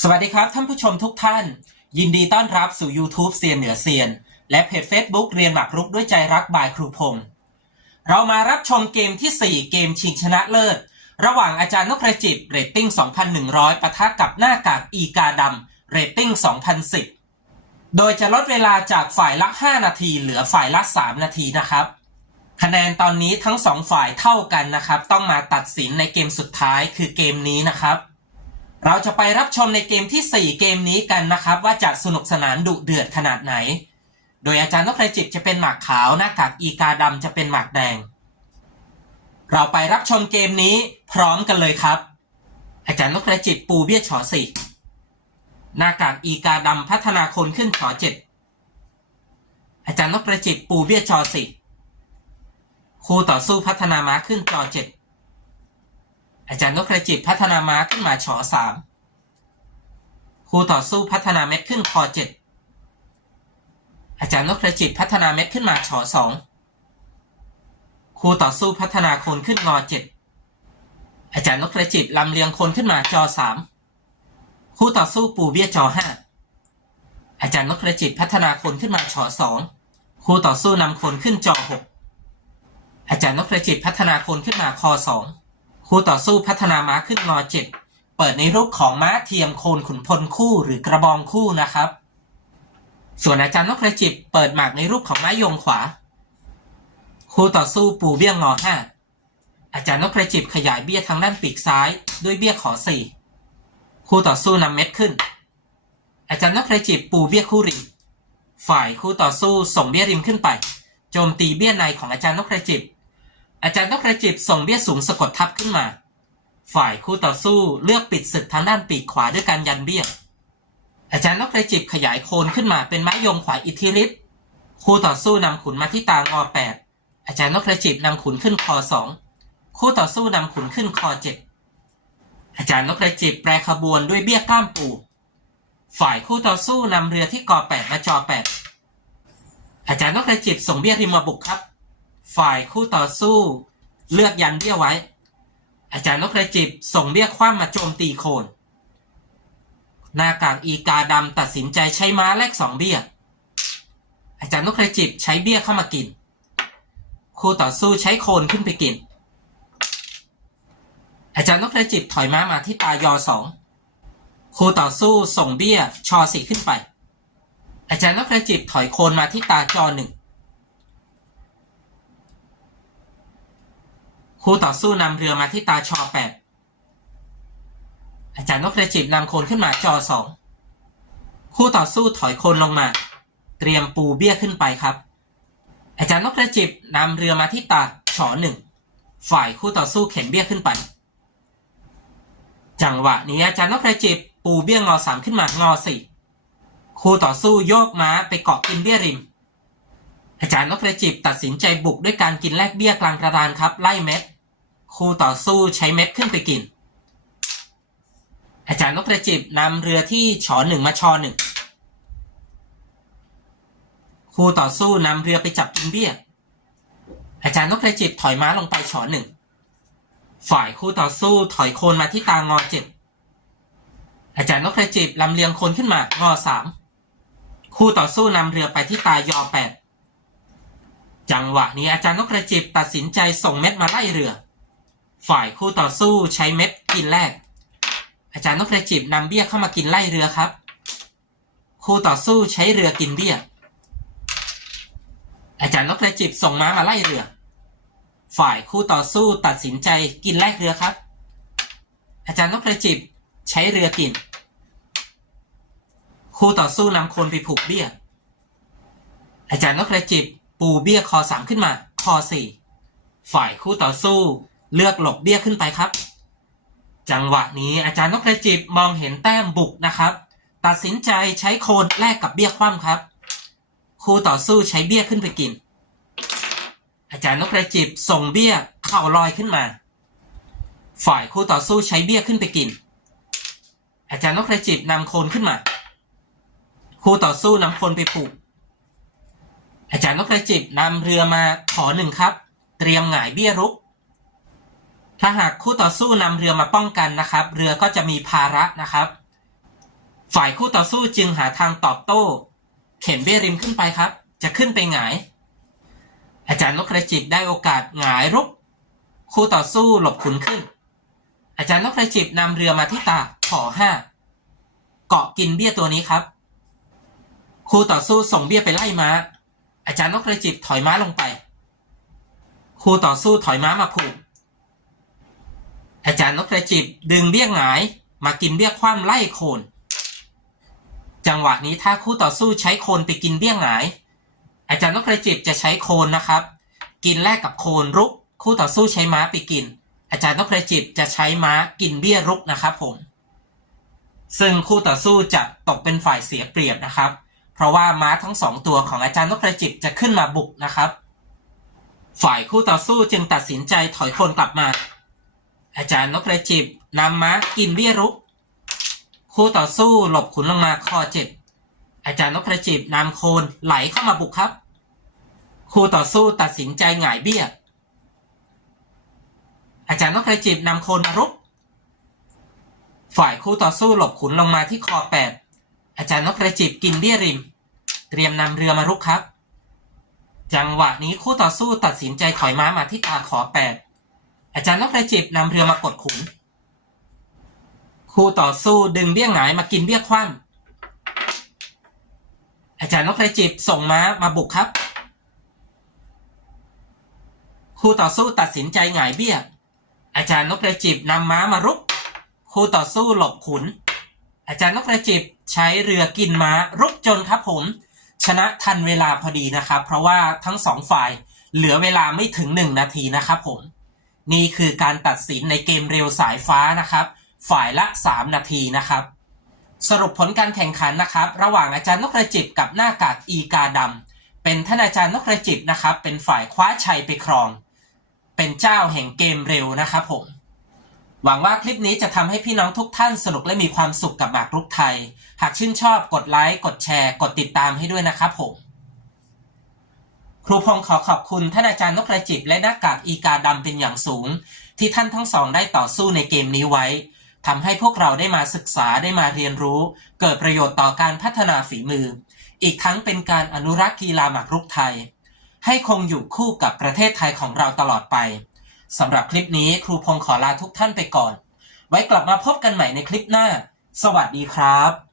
สวัสดีครับท่านผู้ชมทุกท่าน ยินดีต้อนรับสู่ YouTube เซียนเหนือเซียน และเพจ Facebook เรียนหมากรุกด้วยใจรักบายครูพงศ์เรามารับชมเกมที่ 4 เกมชิงชนะเลิศ ระหว่างอาจารย์นกกระจิบเรตติ้ง 2,100ปะทะกับหน้ากากอีกาดำเรตติ้ง 2,010 โดยจะลดเวลาจากฝ่ายละ 5 นาที เหลือฝ่ายละ 3 นาทีนะครับ คะแนนตอนนี้ทั้งสองฝ่ายเท่ากันนะครับ ต้องมาตัดสินในเกมสุดท้ายคือเกมนี้นะครับ เราจะไปรับชมในเกมที่ 4 เกมนี้กันนะครับ ว่าจะสนุกสนานดุเดือดขนาดไหน โดยอาจารย์นกกระจิบจะเป็นหมากขาวหน้ากากอีกาดำจะเป็นหมากแดง เราไปรับชมเกมนี้พร้อมกันเลยครับ อาจารย์นกกระจิบปูเบี้ยชอสี่หน้ากากอีกาดำพัฒนาคนขึ้นชอเจ็ดอาจารย์นกกระจิบปูเบี้ยชอสี่คู่ต่อสู้พัฒนาม้าขึ้นจอเจ็ด อาจารย์นกกระจิบพัฒนาม้าขึ้นมาชอสามครูต่อสู้พัฒนาเม็ดขึ้นคอเจ็ดอาจารย์นกกระจิบพัฒนาเม็ดขึ้นมาชอสองครูต่อสู้พัฒนาโคนขึ้นงอเจ็ดอาจารย์นกกระจิบลำเลียงโคนขึ้นมาจอสามครูต่อสู้ปูเบี้ยจอห้าอาจารย์นกกระจิบพัฒนาโคนขึ้นมาชอสองครูต่อสู้นำโคนขึ้นจอหกอาจารย์นกกระจิบพัฒนาโคนขึ้นมาคอสอง คู่ต่อสู้พัฒนาม้าขึ้นงอเจ็ดเปิดในรูปของม้าเทียมโคนขุนพลคู่หรือกระบองคู่นะครับ ส่วนอาจารย์นกกระจิบเปิดหมากในรูปของม้ายงขวา คู่ต่อสู้ปูเบี้ยงอห้าอาจารย์นกกระจิบขยายเบี้ยทางด้านปีกซ้ายด้วยเบี้ยขอสี่คู่ต่อสู้นำเม็ดขึ้น อาจารย์นกกระจิบปูเบี้ยคู่ริมฝ่ายคู่ต่อสู้ส่งเบี้ยริมขึ้นไป โจมตีเบี้ยในของอาจารย์นกกระจิบ อาจารย์นกกระจิบส่งเบี้ยสูงสะกดทับขึ้นมา ฝ่ายคู่ต่อสู้เลือกปิดศึกทางด้านปีกขวาด้วยการยันเบี้ยอาจารย์นกกระจิบขยายโคนขึ้นมาเป็นไม้ยงขวาอิทธิฤทธิ์คู่ต่อสู้นำขุนมาที่ตางอแปดอาจารย์นกกระจิบนำขุนขึ้นคอสองคู่ต่อสู้นำขุนขึ้นคอเจ็ดอาจารย์นกกระจิบแปรขบวนด้วยเบี้ยก้ามปูฝ่ายคู่ต่อสู้นำเรือที่กอแปดมาจอแปดอาจารย์นกกระจิบส่งเบี้ยริมมาบุกครับ ฝ่ายคู่ต่อสู้ เลือกยันเบี้ยไว้ อาจารย์นกกระจิบส่งเบี้ยคว้ามาโจมตีโคน หน้ากากอีกาดำตัดสินใจใช้ม้าแลกสองเบี้ย อาจารย์นกกระจิบใช้เบี้ยเข้ามากิน คู่ต่อสู้ใช้โคนขึ้นไปกิน อาจารย์นกกระจิบถอยม้ามาที่ตายอสองคู่ต่อสู้ส่งเบี้ยชอสี่ขึ้นไป อาจารย์นกกระจิบถอยโคนมาที่ตาจอหนึ่ง คู่ต่อสู้นำเรือมาที่ตาชอแปดอาจารย์นกกระจิบนำโคนขึ้นมาจอสองคู่ต่อสู้ถอยโคนลงมา เตรียมปูเบี้ยขึ้นไปครับ อาจารย์นกกระจิบนำเรือมาที่ตาชอหนึ่งฝ่ายคู่ต่อสู้เข็นเบี้ยขึ้นไป จังหวะนี้อาจารย์นกกระจิบปูเบี้ยงอสามขึ้นมางอสี่คู่ต่อสู้โยกม้าไปเกาะกินเบี้ยริม อาจารย์นกกระจิบตัดสินใจบุกด้วยการกินแลกเบี้ยกลางกระดานครับไล่เม็ด คู่ต่อสู้ใช้เม็ดขึ้นไปกิน อาจารย์นกกระจิบนำเรือที่ชอหนึ่งมาชอหนึ่งคู่ต่อสู้นำเรือไปจับกินเบี้ย อาจารย์นกกระจิบถอยม้าลงไปชอหนึ่งฝ่ายคู่ต่อสู้ถอยโคนมาที่ตางอเจ็ดอาจารย์นกกระจิบลำเลียงโคนขึ้นมางอสามคู่ต่อสู้นำเรือไปที่ตายอแปดจังหวะนี้อาจารย์นกกระจิบตัดสินใจส่งเม็ดมาไล่เรือ ฝ่ายคู่ต่อสู้ใช้เม็ดกินแรก อาจารย์นกกระจิบนำเบี้ยเข้ามากินไล่เรือครับ คู่ต่อสู้ใช้เรือกินเบี้ย อาจารย์นกกระจิบส่งม้ามาไล่เรือ ฝ่ายคู่ต่อสู้ตัดสินใจกินแลกเรือครับ อาจารย์นกกระจิบใช้เรือกิน คู่ต่อสู้นำคนไปผูกเบี้ย อาจารย์นกกระจิบปูเบี้ยคอสามขึ้นมา คอสี่ฝ่ายคู่ต่อสู้ เลือกหลบเบี้ยขึ้นไปครับ จังหวะนี้อาจารย์นกกระจิบมองเห็นแต้มบุกนะครับ ตัดสินใจใช้โคนแลกกับเบี้ยคว่ำครับ คู่ต่อสู้ใช้เบี้ยขึ้นไปกิน อาจารย์นกกระจิบส่งเบี้ยเข่าลอยขึ้นมา ฝ่ายคู่ต่อสู้ใช้เบี้ยขึ้นไปกิน อาจารย์นกกระจิบนำโคนขึ้นมา คู่ต่อสู้นำโคนไปผูก อาจารย์นกกระจิบนำเรือมาขอหนึ่งครับ เตรียมหงายเบี้ยรุก ถ้าหากคู่ต่อสู้นำเรือมาป้องกันนะครับ เรือก็จะมีภาระนะครับ ฝ่ายคู่ต่อสู้จึงหาทางตอบโต้ เข็นเบี้ยริมขึ้นไปครับ จะขึ้นไปหงาย อาจารย์นกกระจิบได้โอกาสหงายรุก คู่ต่อสู้หลบขุนขึ้น อาจารย์นกกระจิบนำเรือมาที่ตาขอห้าเกาะกินเบี้ยตัวนี้ครับคู่ต่อสู้ส่งเบี้ยไปไล่ม้า อาจารย์นกกระจิบถอยม้าลงไปคู่ต่อสู้ถอยม้ามาผูก อาจารย์นกกระจิบดึงเบี้ยงหงาย มากินเบี้ยคว่ำไล่โคน จังหวะนี้ถ้าคู่ต่อสู้ใช้โคนไปกินเบี้ยหงาย อาจารย์นกกระจิบจะใช้โคนนะครับ กินแลกกับโคนรุก คู่ต่อสู้ใช้ม้าไปกิน อาจารย์นกกระจิบจะใช้ม้ากินเบี้ยรุกนะครับผม ซึ่งคู่ต่อสู้จะตกเป็นฝ่ายเสียเปรียบนะครับ เพราะว่าม้าทั้งสองตัวของอาจารย์นกกระจิบจะขึ้นมาบุกนะครับ ฝ่ายคู่ต่อสู้จึงตัดสินใจถอยโคนกลับมา อาจารย์นกกระจิบนำม้ากินเบี้ยรุก คู่ต่อสู้หลบขุนลงมาคอเจ็บ อาจารย์นกกระจิบนำโคนไหลเข้ามาบุกครับ คู่ต่อสู้ตัดสินใจหงายเบี้ย อาจารย์นกกระจิบนำโคนมารุก ฝ่ายคู่ต่อสู้หลบขุนลงมาที่คอแปดอาจารย์นกกระจิบกินเบี้ยริม เตรียมนำเรือมารุกครับ จังหวะนี้คู่ต่อสู้ตัดสินใจถอยม้ามาที่ตาขอแปด อาจารย์นกกระจิบนำเรือมากดขุนคู่ต่อสู้ดึงเบี้ยหงายมากินเบี้ยคว่ำอาจารย์นกกระจิบส่งม้ามาบุกครับ คู่ต่อสู้ตัดสินใจหงายเบี้ย อาจารย์นกกระจิบนำม้ามารุก คู่ต่อสู้หลบขุน อาจารย์นกกระจิบใช้เรือกินม้ารุกจนครับผมชนะทันเวลาพอดีนะครับ เพราะว่าทั้งสองฝ่ายเหลือเวลาไม่ถึงหนึ่งนาทีนะครับผม นี่คือการตัดสินในเกมเร็วสายฟ้านะครับ ฝ่ายละ 3 นาทีนะครับ สรุปผลการแข่งขันนะครับ ระหว่างอาจารย์นกกระจิบกับหน้ากากอีกาดำเป็นท่านอาจารย์นกกระจิบนะครับ เป็นฝ่ายคว้าชัยไปครอง เป็นเจ้าแห่งเกมเร็วนะครับผมหวังว่าคลิปนี้จะทำให้พี่น้องทุกท่านสนุกและมีความสุขกับหมากรุกไทย หากชื่นชอบกดไลค์กดแชร์ กดติดตามให้ด้วยนะครับผม ครูพงศ์ขอขอบคุณท่านอาจารย์นกกระจิบและหน้ากากอีกาดำเป็นอย่างสูง ที่ท่านทั้งสองได้ต่อสู้ในเกมนี้ไว้ทำให้พวกเราได้มาศึกษาได้มาเรียนรู้ เกิดประโยชน์ต่อการพัฒนาฝีมือ อีกทั้งเป็นการอนุรักษ์กีฬาหมากรุกไทย ให้คงอยู่คู่กับประเทศไทยของเราตลอดไปสำหรับคลิปนี้ครูพงศ์ขอลาทุกท่านไปก่อน ไว้กลับมาพบกันใหม่ในคลิปหน้า สวัสดีครับ